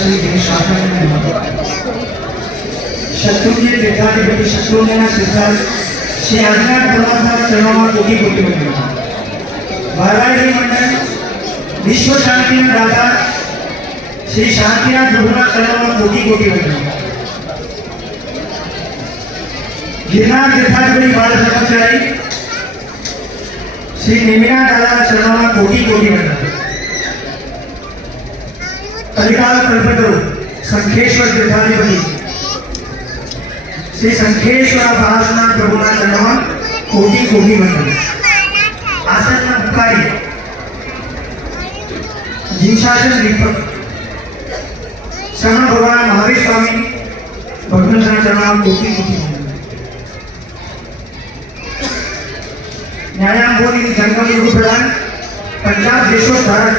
श्री गणेश शत्रुंजय तीर्थाधिपति शत्रुंजय सिद्धार्थ श्री आदिनाथ भगवान चरणों में कोटि कोटि वंदना। वाराणसी मंडल विश्व शांति दाता श्री शांतिनाथ प्रभुना चरणों में कोटि कोटि वंदना। गिरनार तीर्थाधिपति बाल ब्रह्मचारी श्री नेमिनाथ दादा चरणों में कोटि कोटि वंदना। कलिकाल कल्पतरु संखेश्वर तीर्थाधिपति श्री संखेश्वर महाराज प्रभुना चरणों में कोटि कोटि वंदना। आसन उपकारी जिनशासन दीपक शरण भगवान महावीर स्वामी भगवान चरणों में कोटि कोटि वंदना। न्यायाम्बोधि जंगम युग प्रधान पंजाब देशोद्धारक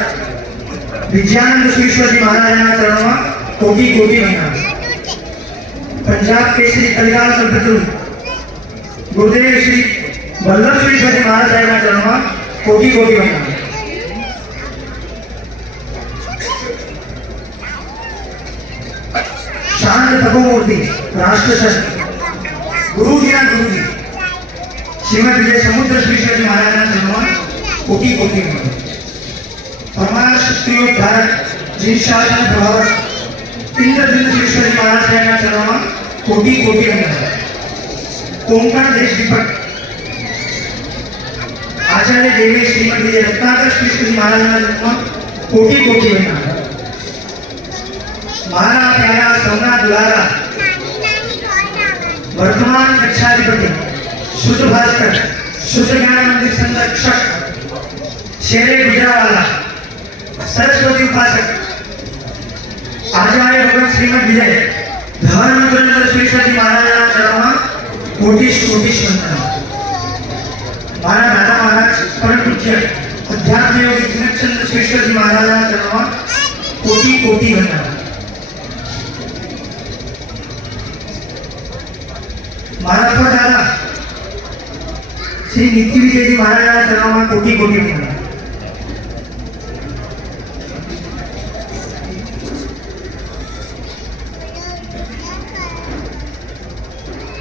विजयानंद श्रीश्वर जी महाराज चरणों में कोटि कोटि वंदना। पंजाब के श्री कलिकाल कल्पतरु गुरुदेव श्री वल्लभ श्रीश्वर जी महाराज चरणों में कोटि कोटि वंदना। शांत तपोमूर्ति राष्ट्रसंत गुरु जी श्रीमद विजय समुद्र श्रीश्वर जी महाराज चरणों में कोटि कोटि वंदना। परमार शक्तियोद्धारक जिनशासन प्रभावक इंद्रजित श्रीश्वर जी महाराज चरणों में कोटि कोटि वंदना। कोंकण देश दीपक आचार्य देवी श्रीमती रत्नाकर श्रीश्वर जी महाराज चरणों में कोटि कोटि वंदना। मारा प्यारा सोना दुलारा वर्तमान कक्षाधिपति शुद्ध भास्कर शुद्ध ज्ञान मंदिर संरक्षक शेरे गुजरावाला सरस्वती उपासक आचार्य भगवान श्रीमद विजय धर्म गुरुदेव श्रीश्वर जी महाराज चरणों में कोटि कोटि वंदना। मारा दादा महाराज परम पूज्य अध्यात्म योगी जनकचंद्र श्रीश्वर जी महाराज चरणों में कोटि कोटि वंदना। मारा दादा श्री नित्य विजय जी महाराज चरणों में कोटि कोटि वंदना।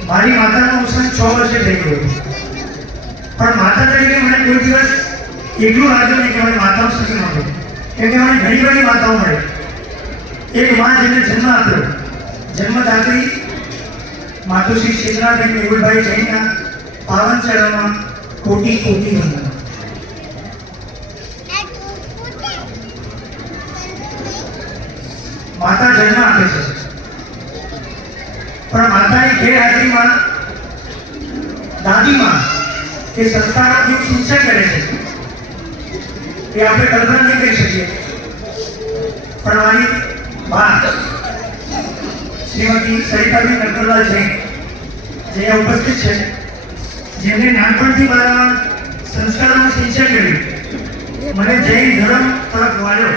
मारी माता अवसान 6 वर्षे थी गयो पण माता तरीके मैंने कोई दिवस एकलू लाग्यो नहीं कि मैं माताओं सुखी नहोतो केम के मैंने घणी बड़ी माताओं मळी। एक मां जेने जन्म आप्यो जन्मदात्री मातुश्री शीतलाबेन मेहुलभाई जैनना पावन चरणों में कोटि कोटि वंदना। माता जन्म आपे छे पण माता गैरहाजरी में दादी मां के संस्कार जो सिंचन करे छे ये आपणे कल्पना नहीं करी सकीए। पण मारी मां श्रीमती सरिताबेन नटवरलाल जैन जे उपस्थित है जेमने नानपणथी मारा संस्कारों सिंचन कर्युं मने जैन धर्म तरफ वाळ्यो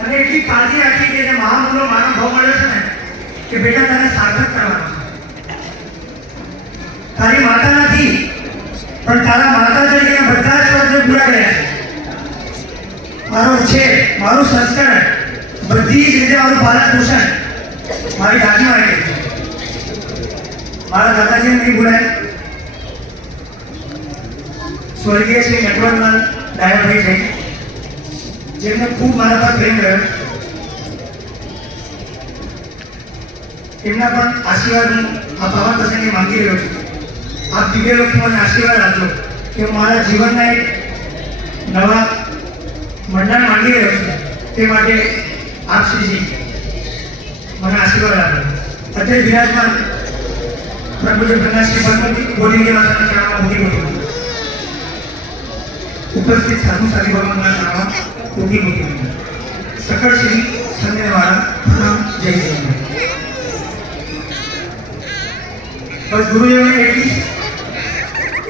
अने एटली काळजी राखी के जे महामूलो मानो भाव मळ्यो छे ने कि बेटा तारे सार्थक करवानो छे। तारी माता नथी पण तारा माता तरीके बधा ज फरज पूरा कर्या छे। मारो उछेर मारो संस्कार बधी ज रीते मारुं पालन पोषण मारी दादी माए करी। मारा दादाजी ने नहीं बुलाए स्वर्गीय श्री नटवरलाल डायाभाई जैन जेमने खूब मारा पर प्रेम रह्यो एमना पण आशीर्वाद आ पावन प्रसंगे मांगी रह्यो छुं। आप दिव्य लोक મને आशीर्वाद આપજો કે મારા જીવનના એક નવા મંડળ માંગી રહ્યો છું તે માટે આપ શ્રીજી મને આશીર્વાદ આપો। અત્યારે વિરાજમાન પ્રભુ જગન્નાથ શ્રી ભગવતી બોલીની માતાના ચરણમાં કોટી કોટી उपस्थित साधु साथी भगवान चरणों कोटि कोटि सकल श्री संजय द्वारा प्रणाम जय जय। बस गुरुदेव ने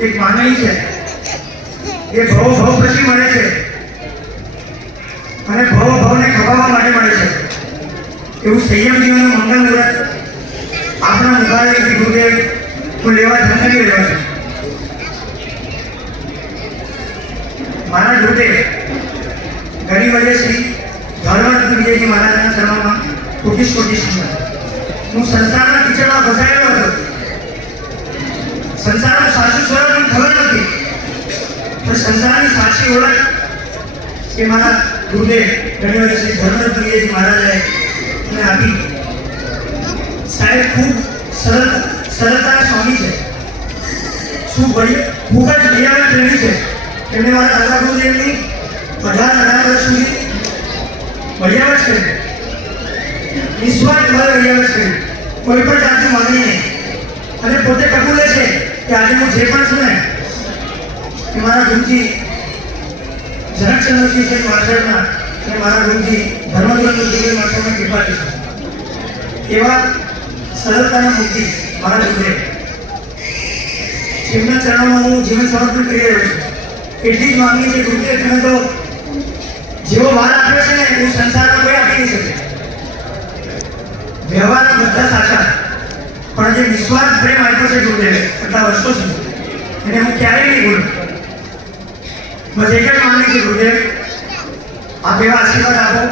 एक मांगणी है ये भव भव पछी मळे छे अने भव भव ने खपावा माटे मळे छे एवं संयम जीवन मंगल मुहूर्त आपना मुखारे गुरुदेव को लेवा धन्य રહ્યો છે। मारा गुरुदेव घनी वजह श्री धर्मनाथ विजय जी महाराज चरणों હું સંસારના કિચડમાં ફસાયેલો હતો. સંસારનો સાચું સ્વરૂપ મને ખબર નથી, પણ સંસારની સાચી ઓળખ એ મારા ગુરુદેવ ઘણી વાર શ્રી ધર્મદત્તજી મહારાજે મને આપી. સાહેબ ખૂબ સરળતાના સ્વામી છે, ખૂબ જ નિયમિત પ્રેમી છે. એમને મારા દાદા ગુરુદેવની 18 વર્ષ સુધી વડિયાવટ કરી, નિસ્વાર્થ ભાવે વડિયાવટ કરી, કોઈ પણ જાતની માંગણી નહીં. અને પોતે કબૂલે છે કે આજે હું જે પણ છું ને એ મારા ગુરુજી જનકચંદ્રસિંહ છે માસ્ટરના અને મારા ગુરુજી ધર્મદત્તજી માસ્ટરના કૃપાથી છે. એવા સરળતાના મૂર્તિ મારા ગુરુદેવ, એમના ચરણોમાં હું જીવન સમર્પણ કરી રહ્યો છું. એટલી જ માંગણી છે ગુરુદેવ, તમે તો જેવો વાર આપ્યો છે ને એવું સંસારમાં કોઈ આપી નહીં શકે. વ્યવહારના બધા સાચા, પણ જે નિસ્વાર્થ પ્રેમ આપ્યો છે ગુરુદેવે આટલા વર્ષો સુધી, એને હું ક્યારેય નહીં ભૂલું. બસ એક જ માંગણી છે ગુરુદેવ, આપ એવા આશીર્વાદ આપો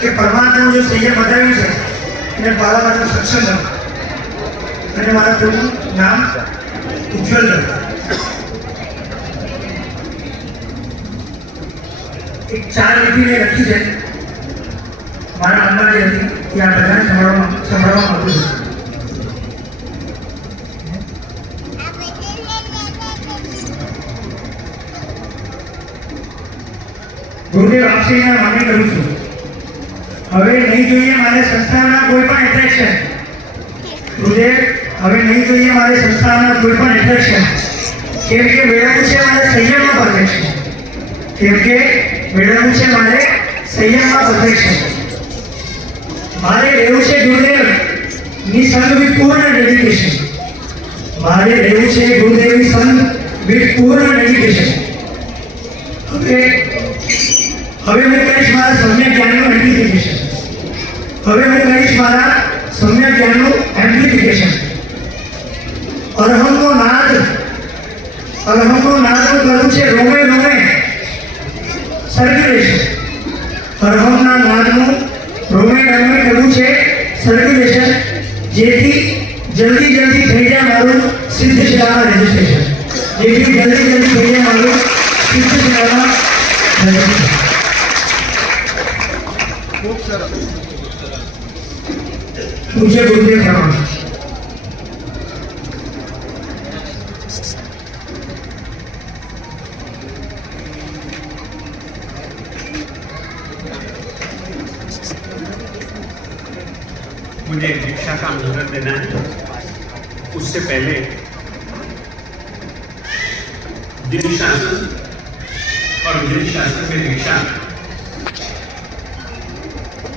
કે પરમાત્માનું જે સંયમ બતાવ્યું છે એને પાળવા માટે સક્ષમ રહો અને મારા ગુરુનું નામ ઉજ્જવલ રહો. એક 4 લીટી મેં લખી છે મારા મનમાં જે હતી એ આ બધાને સંભળાવવા માંગુ છું. ગુરુદેવ આપશે માંગણી કરું છું, હવે નહીં જોઈએ મારે સંસ્થાના કોઈ પણ એટ્રેક્શન. ગુરુદેવ હવે નહીં જોઈએ મારે સંસ્થાના કોઈ પણ એટ્રેક્શન, કેમ કે મેળવવું છે મારે સંયમમાં પરફેક્શન. મારે રહેવું છે ગુરુદેવ નિસંગ વિથ પૂર્ણ ડેડિકેશન. મારે રહેવું છે ગુરુદેવ નિસંગ વિથ પૂર્ણ ડેડિકેશન. હવે હું કહીશ મારા સમ્યક જ્ઞાનનું એમ્પ્લિફિકેશન. અરહમનો નાદ કરું છે રોમે રોમે સર્ક્યુલેશન. અરહમના નાદનું રોમે રોમે કરવું છે સર્ક્યુલેશન, જેથી જલ્દી થઈ જાય મારું સિદ્ધ શિલામાં રજિસ્ટ્રેશન. ખૂબ સરસ. પૂજ્ય ગુરુદેવ પ્રણામ. मुझे दीक्षा का मुहूर्त देना है, उससे पहले दिन शासन और दिन शासन में दीक्षा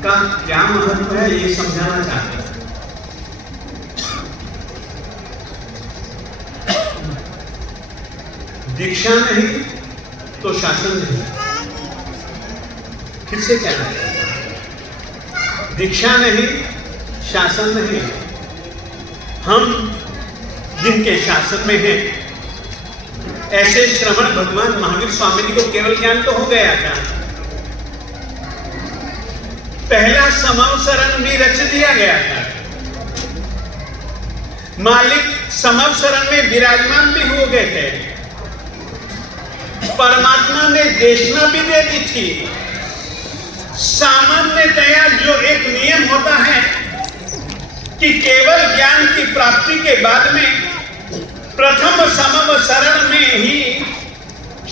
का क्या महत्व है ये समझाना चाहते हैं. दीक्षा नहीं तो शासन नहीं. फिर से क्या है, दीक्षा नहीं शासन नहीं. हम जिनके शासन में हैं ऐसे श्रवण भगवान महावीर स्वामी जी को केवल ज्ञान तो हो गया था, पहला समवसरण भी रच दिया गया था. मालिक समवसरण में विराजमान भी हो गए थे. परमात्मा ने देशना भी दे दी थी. सामान्यतया जो एक नियम होता है कि केवल ज्ञान की प्राप्ति के बाद में प्रथम समवसरण में ही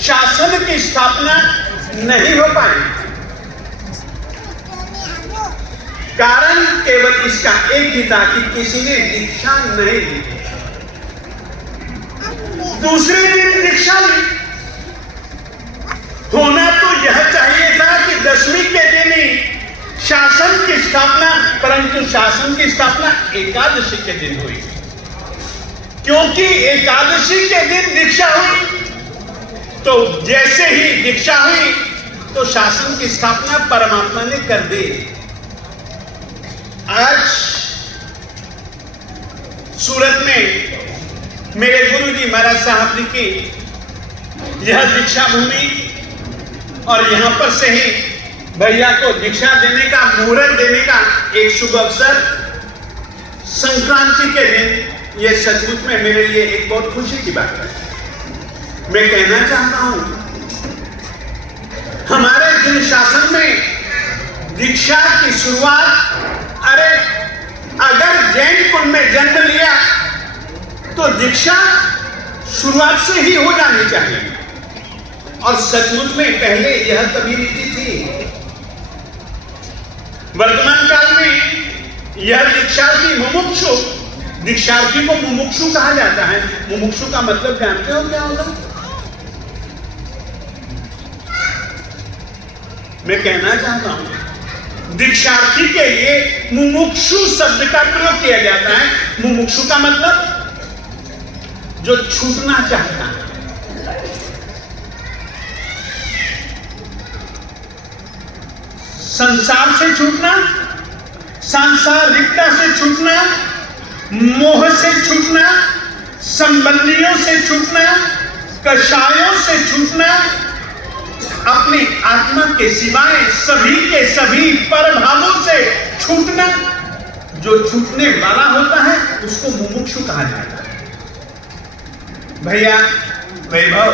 शासन की स्थापना नहीं हो पाई. कारण केवल इसका एक ही था कि किसी ने दीक्षा नहीं ली. दूसरे दिन दीक्षा ली. होना तो यह चाहिए था कि 10वीं के दिन ही शासन की स्थापना, परंतु शासन की स्थापना एकादशी के दिन हुई. क्योंकि एकादशी के दिन दीक्षा हुई तो जैसे ही दीक्षा हुई तो शासन की स्थापना परमात्मा ने कर दी. आज सूरत में मेरे गुरुजी महाराज साहब जी की यह दीक्षा भूमि और यहां पर से ही भैया को दीक्षा देने का, मुहूर्त देने का एक शुभ अवसर संक्रांति के दिन, ये सचमुच में मेरे लिए एक बहुत खुशी की बात है। मैं कहना चाहता हूं, हमारे जिन शासन में दीक्षा की शुरुआत, अरे अगर जैन कुल में जन्म लिया तो दीक्षा शुरुआत से ही हो जानी चाहिए। और सचमुच में पहले यह कभी रीति थी। वर्तमान काल में यह दीक्षार्थी मुमुक्षु, दीक्षार्थी को मुमुक्षु कहा जाता है। मुमुक्षु का मतलब जानते हो क्या होगा? मैं कहना चाहता हूं, दीक्षार्थी के लिए मुमुक्षु शब्द का प्रयोग किया जाता है। मुमुक्षु का मतलब जो छूटना चाहता है। संसार से छूटना, सांसारिकता से छूटना, मोह से छूटना, संबंधियों से छूटना, कषायों से छूटना, अपनी आत्मा के सिवाय सभी के सभी परभावों से छूटना। जो छूटने वाला होता है उसको मुमुक्षु कहा जाता है। भैया वैभव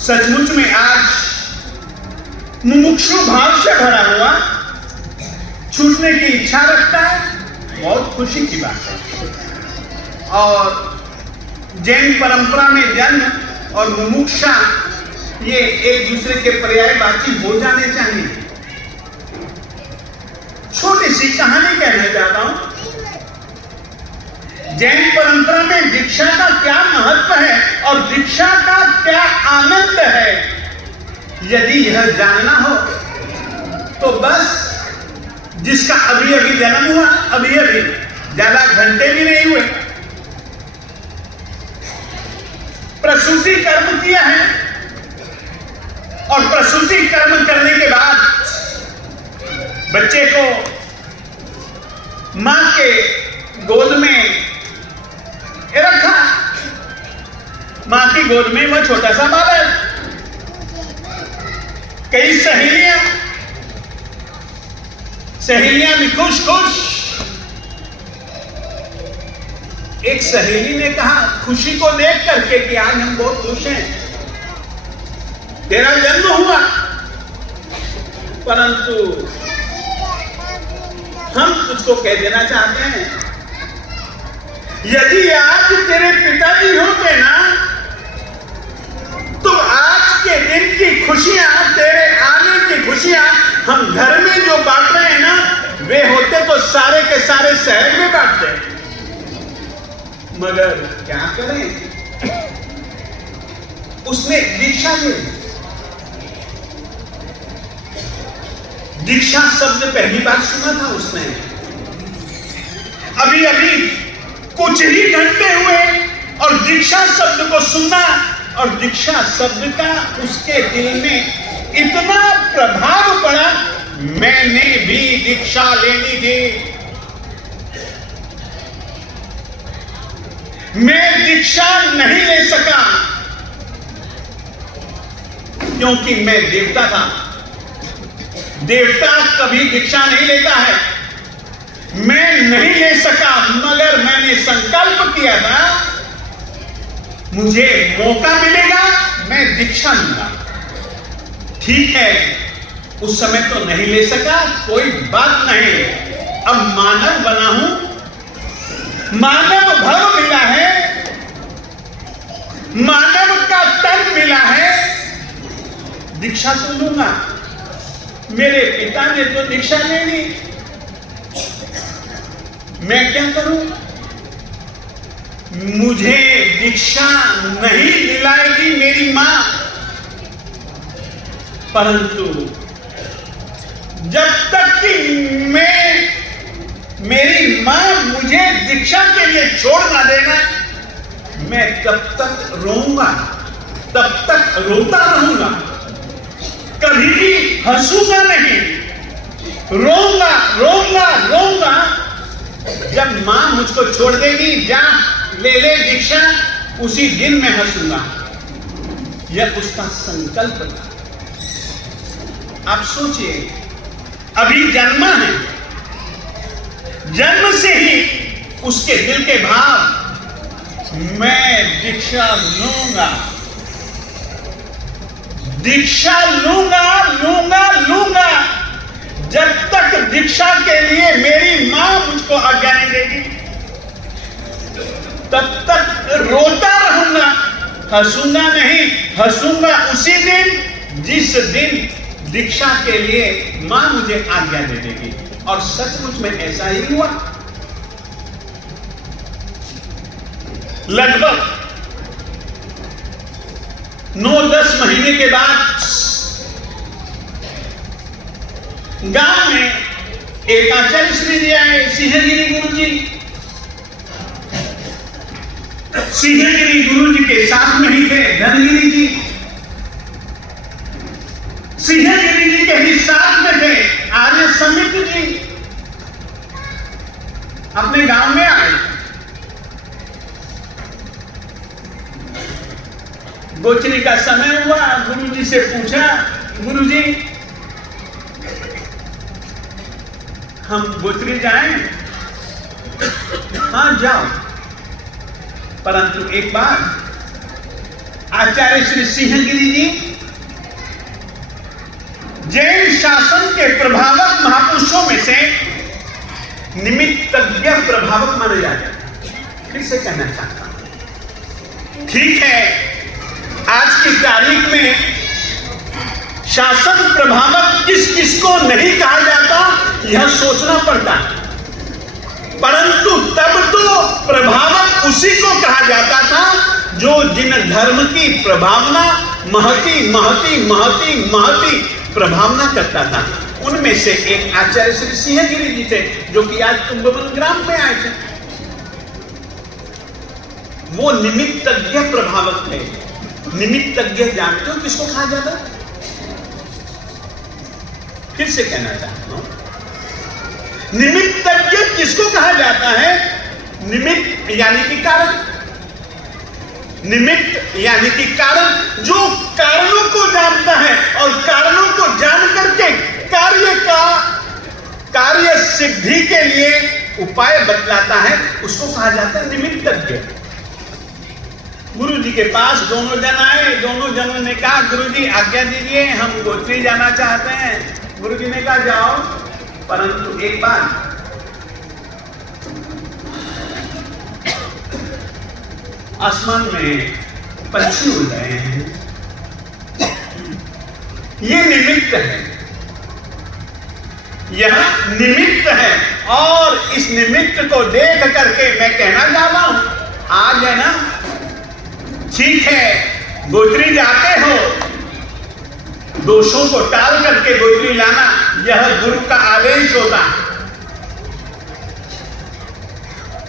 सचमुच में आज मुमुक्षु भाव से भरा हुआ छूटने की इच्छा रखता है, बहुत खुशी की बात है। और जैन परंपरा में जन्म और मुमुक्षा ये एक दूसरे के पर्यायवाची हो जाने चाहिए। छोटी सी कहानी कहना चाहता हूं। जैन परंपरा में दीक्षा का क्या महत्व है और दीक्षा का क्या आनंद है, यदि यह जानना हो तो बस जिसका अभी अभी जन्म हुआ, अभी अभी ज्यादा घंटे भी नहीं हुए, प्रसूति कर्म किया है और प्रसूति कर्म करने के बाद बच्चे को मां के गोद में रखा। मां की गोद में वह छोटा सा बालक, कई सहेलियां भी खुश खुश। एक सहेली ने कहा खुशी को देख करके कि आज हम बहुत खुश हैं, तेरा जन्म हुआ, परंतु हम तुझको कह देना चाहते हैं, यदि आज तेरे पिताजी होते ना तो आज के दिन की खुशियां, तेरे आने की खुशियां हम घर में जो बांट रहे हैं ना, वे होते तो सारे के सारे शहर में बांटते। मगर क्या करें, उसने दीक्षा ली। दीक्षा शब्द पहली बार सुना था उसने, अभी अभी कुछ ही घंटे हुए और दीक्षा शब्द को सुना और दीक्षा शब्द का उसके दिल में इतना प्रभाव पड़ा, मैंने भी दीक्षा लेनी थी। मैं दीक्षा नहीं ले सका क्योंकि मैं देवता था। देवता कभी दीक्षा नहीं लेता है। मैं नहीं ले सका, मगर मैंने संकल्प किया था मुझे मौका मिलेगा मैं दीक्षा लूंगा। ठीक है, उस समय तो नहीं ले सका, कोई बात नहीं। अब मानव बना हूं, मानव भव मिला है, मानव का तन मिला है, दीक्षा तो लूंगा। मेरे पिता ने तो दीक्षा ले ली, मैं क्या करूं? मुझे दीक्षा नहीं दिलाएगी मेरी मां, परंतु जब तक कि मेरी मां मुझे दीक्षा के लिए छोड़ ना देना, मैं तब तक रोऊंगा, तब तक रोता रहूंगा, कभी भी हंसूंगा नहीं, रोऊंगा रोऊंगा रोऊंगा। जब मां मुझको छोड़ देगी, जा ले ले दीक्षा, उसी दिन मैं हंसूंगा। यह उसका संकल्प था। आप सोचिए, अभी जन्मा है, जन्म से ही उसके दिल के भाव, मैं दीक्षा लूंगा, दीक्षा लूंगा लूंगा लूंगा, जब तक दीक्षा के लिए मेरी मां मुझको आज्ञा नहीं देगी तब तक रोता रहूंगा, हंसूंगा नहीं, हंसूंगा उसी दिन जिस दिन दीक्षा के लिए मां मुझे आज्ञा दे देगी। और सचमुच में ऐसा ही हुआ। लगभग 9-10 महीने के बाद गांव में एक आचार्य श्री जी आए, सिंहगिरी गुरु जी। सिंहगिरी गुरु जी के साथ में ही थे धनगिरी जी, सिंहगिरी जी के ही साथ में थे आर्य समित जी। अपने गांव में आए, गोचरी का समय हुआ, गुरु जी से पूछा, गुरु जी हम गोचरी जाएं? हाँ जाओ, परंतु एक बार आचार्य श्री सिंहगिरी जी जैन शासन के प्रभावक महापुरुषों में से निमित्तज्ञ प्रभावक माने जाते हैं। फिर से कहना चाहता हूं, ठीक है, आज की तारीख में शासन प्रभावक किस किस को नहीं कहा जाता यह सोचना पड़ता है, परंतु तब तो प्रभावक उसी को कहा जाता था जो जिन धर्म की प्रभावना महती महती महती महती प्रभावना करता था। उनमें से एक आचार्य श्री सिंहगिरी जी थे, जो कि आज कुंभवन ग्राम में आए थे। वो निमित्तज्ञ प्रभावक थे। निमित्तज्ञ जानते हो किसको कहा जाता? फिर से कहना चाहता हूं, निमित्तज्ञ किसको कहा जाता है? निमित्त यानी कि कारण, निमित्त यानी कि कारण, जो कारणों को जानता है और कारणों को जान करके कार्य सिद्धि के लिए उपाय बतलाता है, उसको कहा जाता है निमित्तज्ञ। गुरु जी के पास दोनों जन आए, दोनों जनों ने कहा, गुरु जी आज्ञा दीजिए, हम गोचरी जाना चाहते हैं। गुरु जी ने कहा जाओ, परंतु एक बार आसमान में पंछी उड़ रहे हैं, ये निमित्त है, यह निमित्त है, और इस निमित्त को देख करके मैं कहना चाहता हूं, आज है ना, ठीक है, गोचरी जाते हो, दोषों को टाल करके गोचरी लाना, यह गुरु का आदेश होता।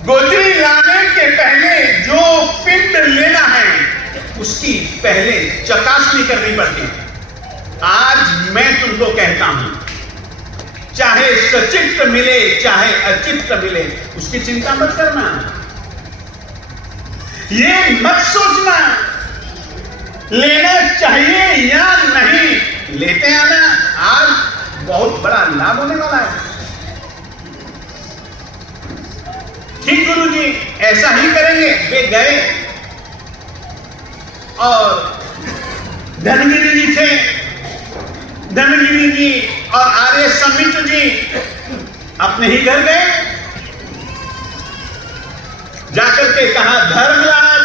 गोचरी लाने के पहले जो पिंड लेना है उसकी पहले चकासनी करनी पड़ती है। आज मैं तुमको कहता हूं, चाहे सचित्त मिले चाहे अचित्त मिले, उसकी चिंता मत करना, ये मत सोचना लेना चाहिए या नहीं, लेते आना, आज बहुत बड़ा लाभ होने वाला है। ठीक गुरु जी, ऐसा ही करेंगे। वे गए और धनगिरी जी थे, धनगिरी जी और आर्य समित जी अपने ही घर गए, जाकर के कहा, धर्मराज,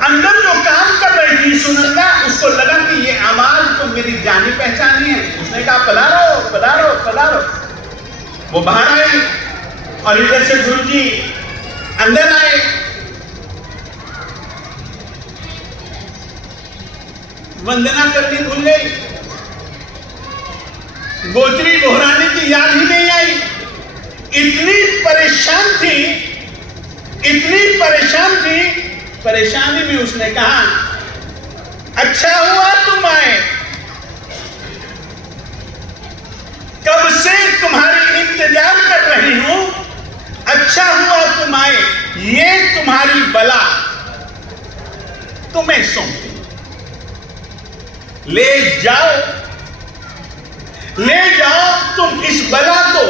अंदर जो काम कर रही थी सुनंदा, उसको लगा कि ये आवाज तो मेरी जानी पहचानी है। उसने कहा, पधारो पधारो पधारो। वो बाहर आए और इधर से गुरु जी अंदर आए। वंदना करनी भूल गई, गोचरी दोहराने की याद ही नहीं आई। इतनी परेशान थी, इतनी परेशान थी, परेशानी में उसने कहा, अच्छा हुआ तुम आए, कब से तुम्हारी इंतजार कर रही हूं, अच्छा हुआ तुम आए, ये तुम्हारी बला तुम्हें सौंपती। ले जाओ तुम इस बला को।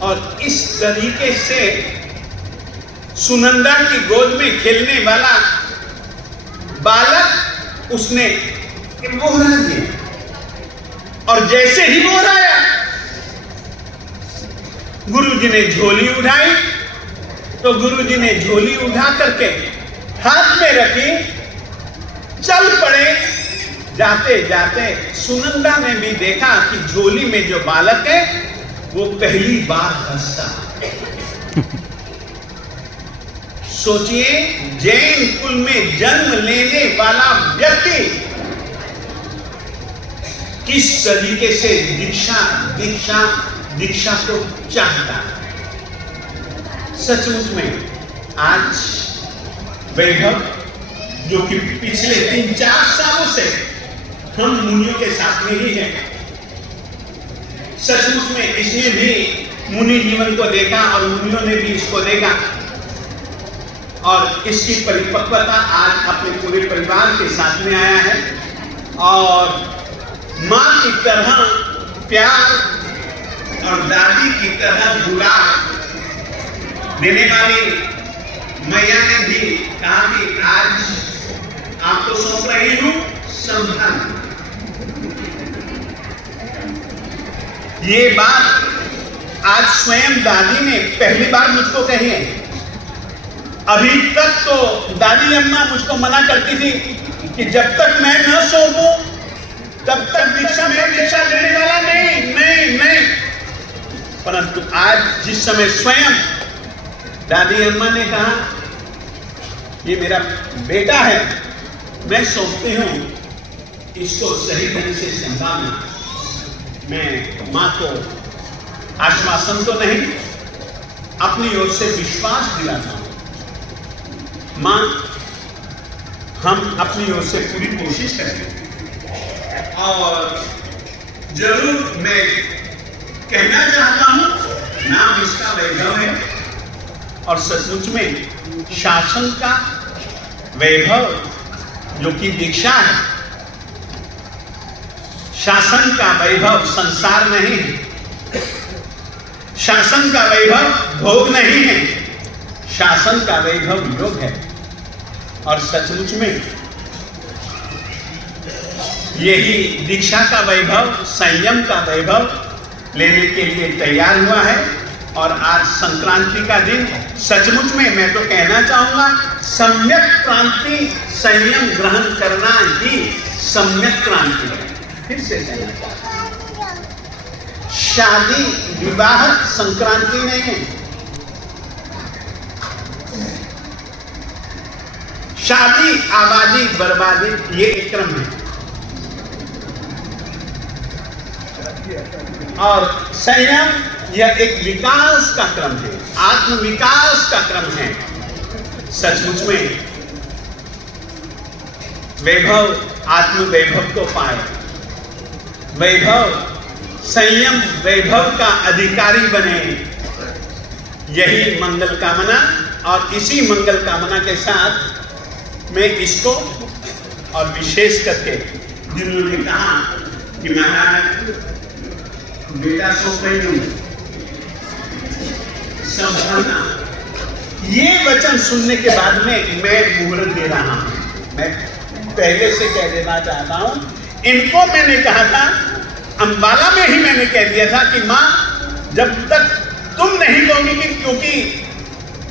और इस तरीके से सुनंदा की गोद में खेलने वाला बालक उसने बोहरा दिया। और जैसे ही बोहराया, गुरुजी ने झोली उठाई, तो गुरुजी ने झोली उठा करके हाथ में रखी, चल पड़े। जाते जाते सुनंदा ने भी देखा कि झोली में जो बालक है वो पहली बार हंसा। सोचिए, जैन कुल में जन्म लेने वाला व्यक्ति किस तरीके से दीक्षा को चाहता है। सचमुच में आज वैभव, जो कि पिछले 3-4 सालों से हम मुनियों के साथ में ही हैं, सचमुच में इसने भी मुनि जीवन को देखा और मुनियों ने भी इसको देखा। और इसकी परिपक्वता आज अपने पूरे परिवार के साथ में आया है। और मां की तरह प्यार और दादी की तरह दुलार देने वाली मैया ने भी कहा कि आज आपको सौंप रही हूं, संभाल। ये बात आज स्वयं दादी ने पहली बार मुझको कही है। अभी तक तो दादी अम्मा मुझको मना करती थी कि जब तक मैं न सौंपूं तब तक दीक्षा लेने वाला नहीं। परंतु आज जिस समय स्वयं दादी अम्मा ने कहा ये मेरा बेटा है, मैं सौंपती हूं, इसको सही ढंग से संभालना। मैं मां को आश्वासन तो नहीं, अपनी ओर से विश्वास दिलाता हूं। मां, हम अपनी ओर से पूरी कोशिश करेंगे। और जरूर मैं कहना चाहता हूं, नाम इसका वैभव है। और सचमुच में शासन का वैभव जो कि दीक्षा है, शासन का वैभव संसार नहीं है, शासन का वैभव भोग नहीं है, शासन का वैभव योग है। और सचमुच में यही दीक्षा का वैभव, संयम का वैभव लेने के लिए तैयार हुआ है। और आज संक्रांति का दिन, सचमुच में मैं तो कहना चाहूंगा, सम्यक क्रांति, संयम ग्रहण करना ही सम्यक क्रांति है। फिर से कहना चाहता हूं, शादी विवाह संक्रांति नहीं है। शादी आबादी बर्बादी ये एक क्रम है, और संयम यह एक विकास का क्रम है, आत्म विकास का क्रम है। सचमुच में वैभव आत्म वैभव को पाए, वैभव संयम वैभव का अधिकारी बने, यही मंगल कामना। और इसी मंगल कामना के साथ मैं इसको, और विशेष करके जिन्होंने कहा कि महाराज बेटा सौंप रही हूं, संभालना, ये वचन सुनने के बाद में मैं मुहूर्त दे रहा हूं। मैं पहले से कह देना चाहता हूं, इनको मैंने कहा था, अंबाला में ही मैंने कह दिया था कि मां जब तक तुम नहीं दोगी, क्योंकि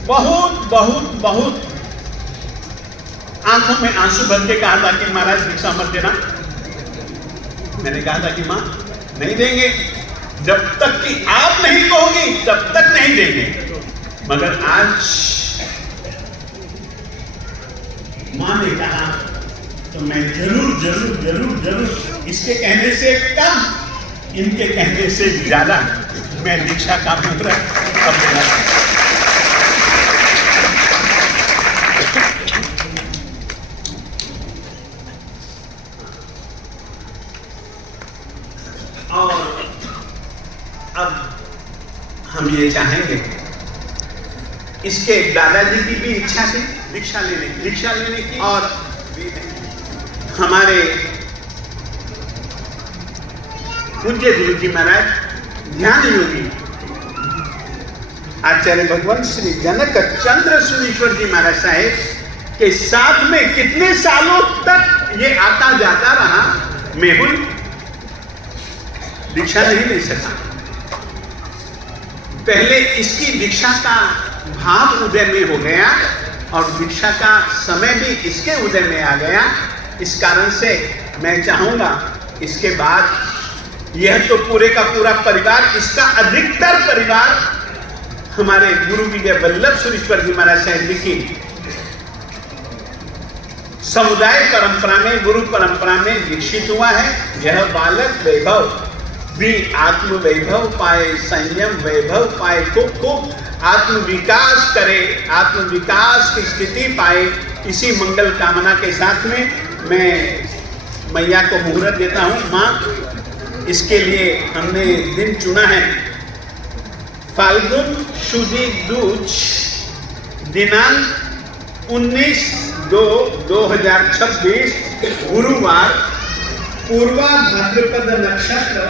बहुत बहुत बहुत आंखों में आंसू भर के कहा था कि महाराज दीक्षा मत देना। मैंने कहा था कि मां नहीं देंगे, जब तक कि आप नहीं कहोगी तब तक नहीं देंगे। मगर आज मां ने कहा तो मैं जरूर जरूर जरूर जरूर, इसके कहने से कम, इनके कहने से ज्यादा मैं दीक्षा का मुहूर्त अब देना। और अब हम ये चाहेंगे, इसके दादाजी की भी इच्छा थी दीक्षा लेने की, और हमारे पूज्य गुरु जी महाराज ध्यान योगी आचार्य भगवान श्री जनक चंद्र सुनीश्वर जी महाराज साहेब के साथ में कितने सालों तक ये आता जाता रहा। मेहुल दीक्षा नहीं ले सका। पहले इसकी दीक्षा का भाव उदय में हो गया और दीक्षा का समय भी इसके उदय में आ गया। इस कारण से मैं चाहूंगा इसके बाद यह तो पूरे का पूरा परिवार, इसका अधिकतर परिवार हमारे गुरु विजय वल्लभ सुरेश्वर जी महाराज साहब जी की समुदाय परंपरा में, गुरु परंपरा में दीक्षित हुआ है। यह बालक वैभव भी आत्म वैभव पाए, संयम वैभव पाए, खूब आत्म विकास करे, आत्म विकास की स्थिति पाए। इसी मंगल कामना के साथ में मैं मैया को मुहूर्त देता हूँ। माँ, इसके लिए हमने दिन चुना है फाल्गुन शुदी दूज दिनांक 19/2/2026 गुरुवार, पूर्वा भाद्रपद नक्षत्र,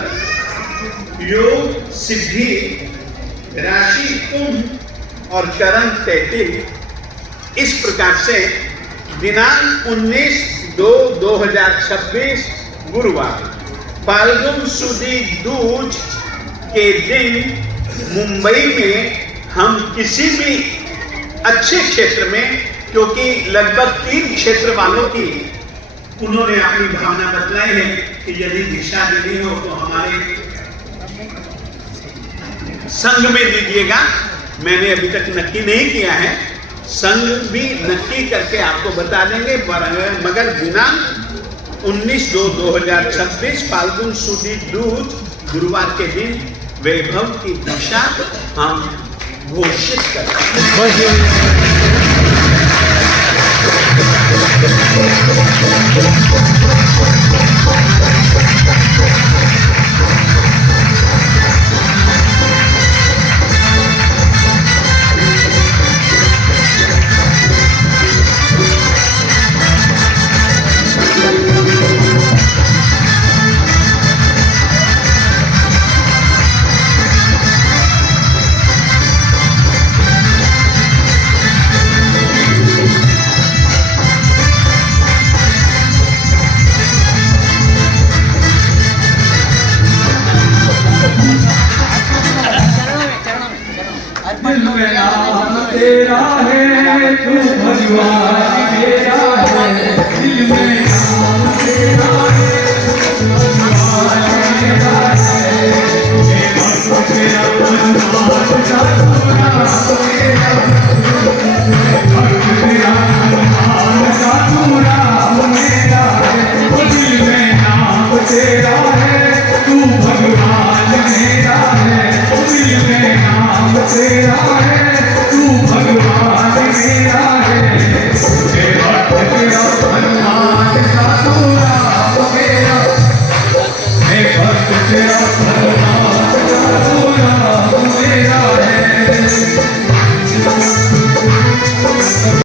योग सिद्धि, राशि कुंभ और चरण 33। इस प्रकार से दिनांक 19/2/2026 गुरुवार, फाल्गुन शुदी दूज के दिन मुंबई में हम किसी भी अच्छे क्षेत्र में, क्योंकि लगभग 3 क्षेत्र वालों की उन्होंने अपनी भावना बतलाई है कि यदि दीक्षा देनी हो तो हमारे संघ में दीजिएगा। मैंने अभी तक नक्की नहीं किया है, संघ भी नक्की करके आपको बता देंगे। मगर दिनांक 19/2/2026 फाल्गुन शुदी दूज गुरुवार के दिन वैभव की दीक्षा हम घोषित करते हैं। तेरा है तू भगवान मेरा है, दिल में नाम तेरा है, तू भगवान मेरा है, मेरा तो तेरा भगवान का मेरा, मेरा तेरा भगवान का मेरा है, दिल में नाम तेरा है, तू भगवान मेरा है, दिल में नाम तेरा है।